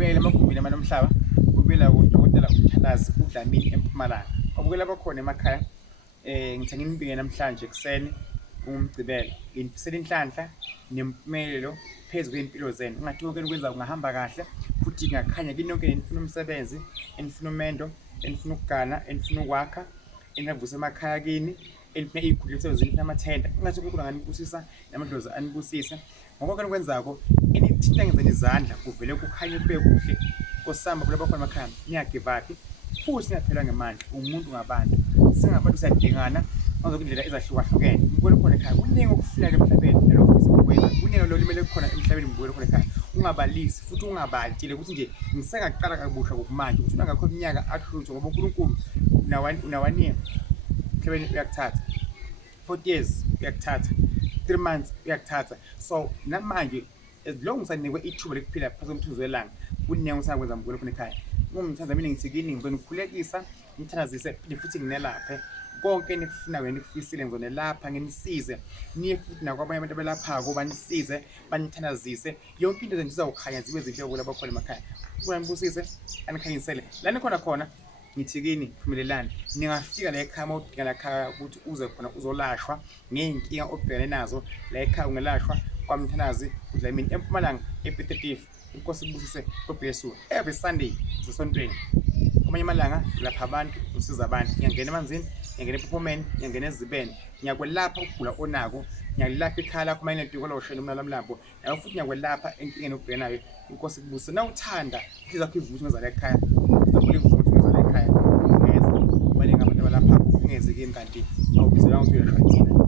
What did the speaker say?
Siyabekela emagumbini amanomhlaba kubela udokotela umthalazi uDlamini Empumalelo. Abukela bakhona emakhaya ngithe nginibike namhlanje ekseni umgcibelo. Nginifisela inhlanhla nempumelelo phezu kwempilo zenu. Ungathoki ukwenza ungahamba kahle futhi ngakhanya kini yonke enifuna umsebenzi, enifuna umendo, enifuna ukugana, enifuna ukwakha, enivuse emakhaya kini, enifuna izikhulu emsebenzini, enifuna amathenda. Ungathi uNkulunkulu anganibusisa namadlozi anibusise. Ngokonke nikwenzako enithinta ngezeni izandla kuvele kukhanye kube kuhle. Nkosama kulabo bakhona emakhaya niyagive up futhi singaphelwa ngemandla. Umuntu ngabantu singabantu siyadingana ngazokindlela ezahlukahlukene. Ngibona khona ekhaya kuningi okufuneka emhlabeni nalokho sikwenza. Kuningi lo limele khona emhlabeni ngibona khona ekhaya. Ungabalisi futhi ungabalile ukuthi nje ngisengaqala kabusha ngokumanje ukuthi ungakho iminyaka ahlutho ngoba uNkulunkulu unawaniya emhlabeni uyakuthatha 40 years uyakuthatha 3 months uyakuthatha. So namanje as long usanikwe ithuba lokuphila phakathi komthunzi welanga kuningi usakwenza ngibona khona ekhaya. Ngumthandaza mina ngithikini ngizonikhulekisa ngithandazise futhi nginelaphe konke enikufunayo enikufisile ngizonelapha nginisize niye futhi nakwabanye abantu abelapha kuba nisize banithandazise yonke into zenziza ukukhanya zibe zinhle kubo labakhona emakhaya. Kunanibusise anikhanyisele la nikhona khona ngithikini phumelelani. Ningafika la ekhaya mawudinga la ekhaya ukuthi uze khona uzolashwa ngeenkinga obhekene nazo la ekhaya ungelashwa kwamthanazi uDlamini Empumalanga epetitive. Inkosi ibusise God you every Sunday sisontweni. Kumanye amalanga lapha abantu usiza abantu. Ngiyangena emanzini, ngiyangena ephumeni, ngiyangena ezibeni. Ngiyakwelapha ukugula onako, ngiyalapha ikhaya lakho mayine dikoloshela umnalamlambo. Nayo futhi ngiyakwelapha enkingeni obhekene nayo. Inkosi ibusise. Na uthanda ihliziyo yakho ivuthwe ngezala ekhaya. Uzobona ivuthwe ngezala ekhaya. Ngeze bale ngabantu abalapha ungeze kimi kanti awubizelanga ukuthi uyashwa.